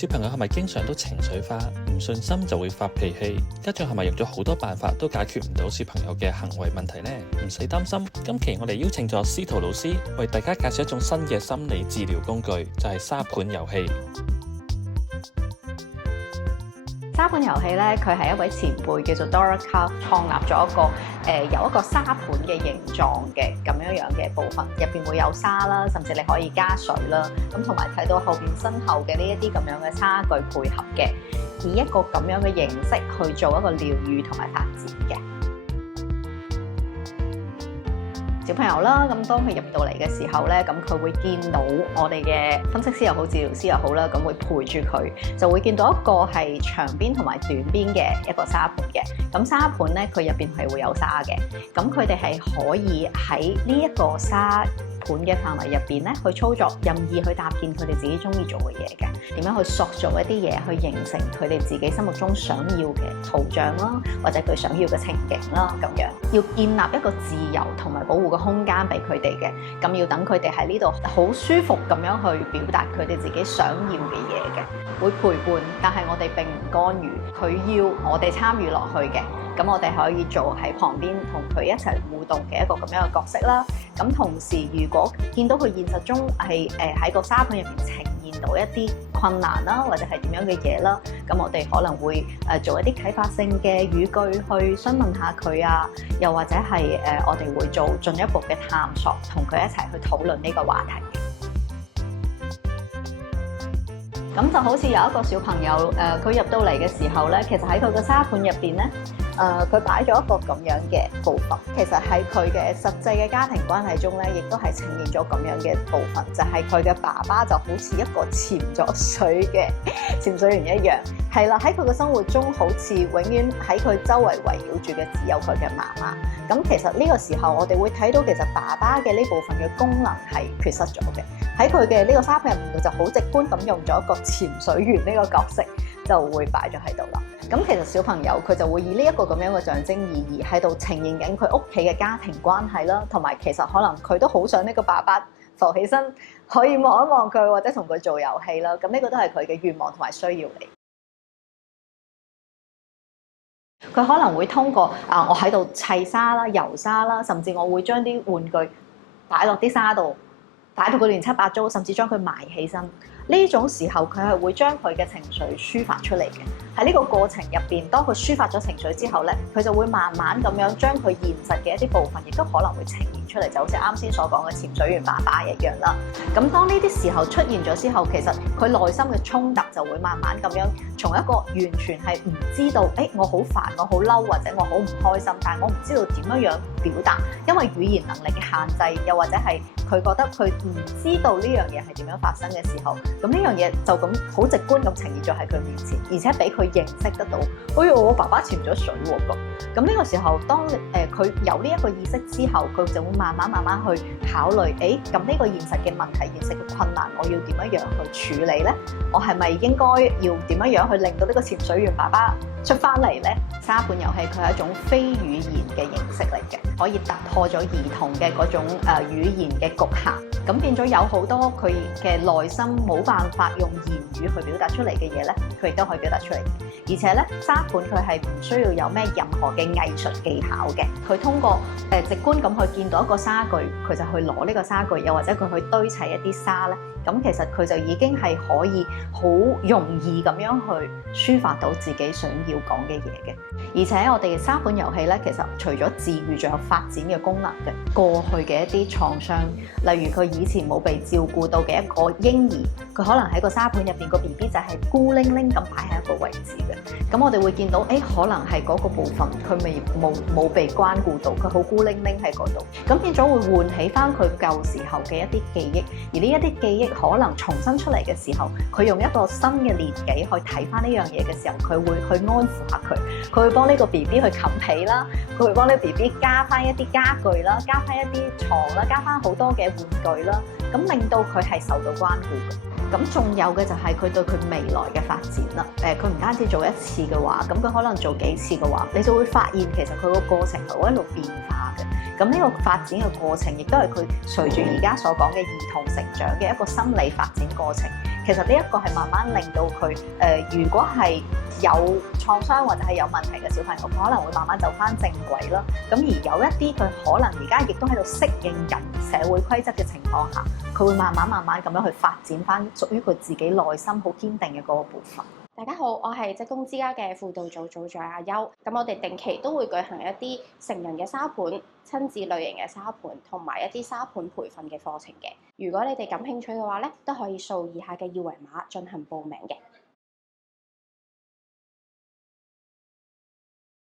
小朋友係咪經常都情緒化，唔順心就會發脾氣？家長係咪用咗好多辦法都解決唔到小朋友嘅行為問題呢？唔使擔心，今期我哋邀請咗司徒老師為大家介紹一種新嘅心理治療工具，就係沙盤遊戲。沙盤遊戲咧，佢係一位前輩叫做 Dora Karp 創立咗一個有一個沙盤嘅形狀嘅咁樣嘅部分，入邊會有沙啦，甚至你可以加水啦，咁同埋睇到後邊身後嘅呢一啲咁樣嘅沙具配合嘅，以一個咁樣嘅形式去做一個療癒同埋發展嘅。小朋友啦，咁當佢入到嚟嘅時候咧，咁佢會見到我哋嘅分析師又好，治療師又好啦，咁會陪住佢，就會見到一個係長邊同埋短邊嘅一個沙盤嘅。咁沙盤咧，佢入邊係會有沙嘅，咁佢哋係可以喺呢一個沙盤嘅範圍入邊咧，去操作任意去搭建佢哋自己中意做嘅嘢嘅，點樣去塑造一啲嘢，去形成佢哋自己心目中想要嘅圖像啦，或者佢想要嘅情景啦，咁樣要建立一個自由同埋保護嘅空間俾佢哋嘅，咁要等佢哋喺呢度好舒服咁樣去表達佢哋自己想要嘅嘢嘅，會陪伴，但係我哋並唔干預，佢要我哋參與落去嘅。咁我哋可以做喺旁邊同佢一齊互動嘅一個咁樣嘅角色啦。咁同時，如果見到佢現實中係喺個沙盤入面呈現到一啲困難啦，或者係點樣嘅嘢啦，咁我哋可能會做一啲啟發性嘅語句去詢問下佢啊，又或者係我哋會做進一步嘅探索，同佢一齊去討論呢個話題。咁就好似有一個小朋友佢入到嚟嘅時候咧，其實喺佢嘅沙盤入邊咧。佢擺咗一個咁樣嘅部分，其實喺佢嘅實際嘅家庭關係中咧，亦都係呈現咗咁樣嘅部分，就係佢嘅爸爸就好似一個潛咗水嘅潛水員一樣，係啦，喺佢嘅生活中好似永遠喺佢周圍圍繞住嘅只有佢嘅媽媽。咁其實呢個時候我哋會睇到，其實爸爸嘅呢部分嘅功能係缺失咗嘅。喺佢嘅呢個沙盤入面，就好直觀咁用咗一個潛水員呢個角色，就會擺咗喺度啦。咁其實小朋友佢就會以呢一個咁樣嘅象徵意義喺度呈現緊佢屋企嘅家庭關係啦，同埋其實可能佢都好想呢個爸爸浮起身，可以望一望佢，或者同佢做遊戲啦。咁呢個都係佢嘅願望同埋需要嚟。佢可能會通過我喺度砌沙啦、游沙啦，甚至我會將啲玩具擺落啲沙度，擺到佢亂七八糟，甚至將佢埋起身。呢種時候佢係會將佢嘅情緒抒發出嚟嘅。喺呢個過程入邊，當佢抒發咗情緒之後咧，佢就會慢慢咁樣將佢現實嘅一啲部分，亦都可能會呈現出嚟，就好似啱先所講嘅潛水員爸爸一樣啦。咁當呢啲時候出現咗之後，其實佢內心嘅衝突就會慢慢咁樣從一個完全係唔知道，我好煩，我好嬲，或者我好唔開心，但係我唔知道點樣表達，因為語言能力嘅限制，又或者係佢覺得佢唔知道呢樣嘢係點樣發生嘅時候，咁呢樣嘢就咁好直觀咁呈現咗喺佢面前，而且俾佢認識得到，我爸爸潛咗水喎咁呢個時候，當佢有呢一個意識之後，佢就會慢慢去考慮，咁呢個現實嘅問題、現實嘅困難，我要點樣去處理呢？我係咪應該要點樣去令到呢個潛水員爸爸出翻嚟呢？沙盤遊戲佢係一種非語言嘅形式嚟嘅，可以突破咗兒童嘅嗰種語言嘅局限，咁變咗有好多佢嘅內心冇辦法用言語去表達出嚟嘅嘢咧，佢亦都可以表達出嚟。而且咧，沙盤佢係唔需要有咩任何嘅藝術技巧嘅，佢通過直觀咁去見到一個沙具，佢就去攞呢個沙具，又或者佢去堆砌一啲沙咧。咁其實佢就已經係可以好容易咁樣去抒發到自己想要講嘅嘢嘅。而且我哋沙盤遊戲咧，其實除咗治癒，仲有發展嘅功能嘅。過去嘅一啲創傷，例如佢以前冇被照顧到嘅一個嬰兒，佢可能喺個沙盤入邊個 BB 就係孤零零咁擺喺一個位置嘅。咁我哋會見到，可能係嗰個部分佢冇被關顧到，佢好孤零零喺嗰度。咁變咗會喚起翻佢舊時候嘅一啲記憶，而呢一啲記憶可能重新出嚟嘅時候，佢用一個新嘅年紀去睇翻呢樣嘢嘅時候，佢會去安撫下佢，佢會幫呢個 BB 去冚被啦，佢會幫呢個 BB 加翻一啲家具啦，加翻一啲床啦，加翻好多嘅玩具啦，咁令到佢係受到關顧嘅。咁仲有嘅就係佢對佢未來嘅發展啦。佢唔單止做一次嘅話，咁佢可能做幾次嘅話，你就會發現其實佢個過程係會一路變化嘅。咁呢個發展嘅過程，亦都係佢隨住而家所講嘅兒童成長嘅一個心理發展過程。其實呢一個係慢慢令到佢如果係有創傷或者係有問題嘅小朋友，佢可能會慢慢走翻正軌啦。咁而有一啲佢可能而家亦都喺度適應緊社會規則嘅情況下，佢會慢慢咁樣去發展翻屬於佢自己內心好堅定嘅嗰個部分。大家好，我係職工之家嘅輔導組組長阿優。咁我哋定期都會舉行一啲成人嘅沙盤、親子類型嘅沙盤，同埋一啲沙盤培訓嘅課程嘅。如果你哋感興趣嘅話咧，都可以掃以下嘅二維碼進行報名嘅。